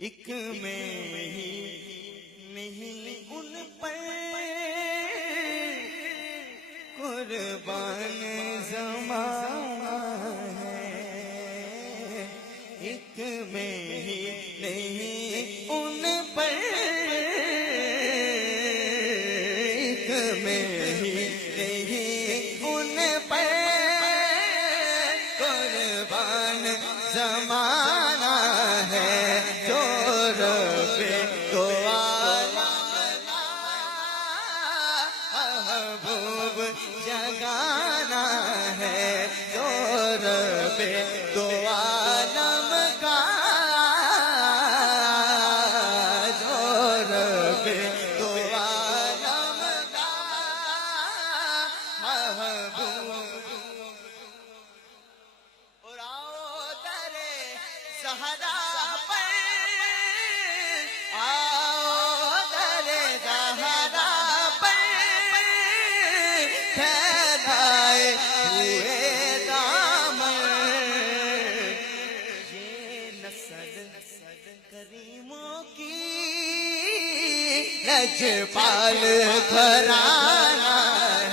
ایک میں ہی نہیں ان پر قربان زمانہ ہے، ایک میں ہی نہیں ان پر، ایک میں ہی نہیں ان پر قربان زمانہ ہے، جو رب کو عالم محبوب جگانا ہے، جو رب کو عالم کا، جو رب کو عالم کا محبوب۔ اور آؤ در زہرا پر، آؤ در زہرا پر پھیلائے ہوئے دامن، یہ نسل کریموں کی لجپال گھرانہ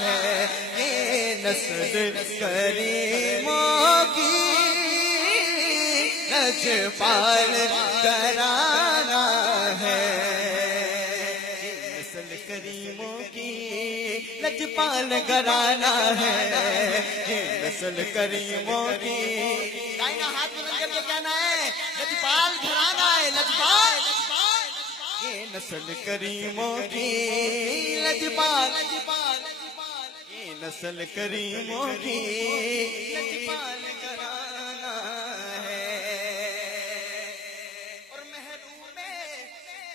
ہے، یہ نسل کریموں کی لجپال گھرانہ ہے، یہ نسل کریموں کی لجپال گھرانہ ہے، یہ نسل کریموں کی، دائنا ہاتھ بلند کر کے کہنا ہے لجپال گھرانہ ہے، لجپال، یہ نسل کریموں کی لجپال، یہ نسل کریموں کی لجپال گھرانہ ہے، اور محروم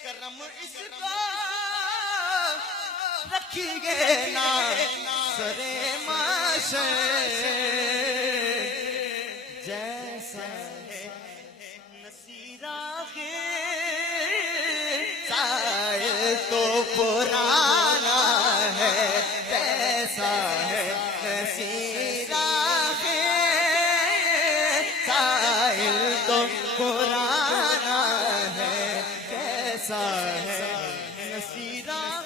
کرم اس کو رکھیے نا سرے معاشر، جیسا ہے نصیرہ کے سائے تو پرانا ہے، جیسا ہے نصیرہ کے سائے تو پرانا ہے، جیسا ہے نصیرہ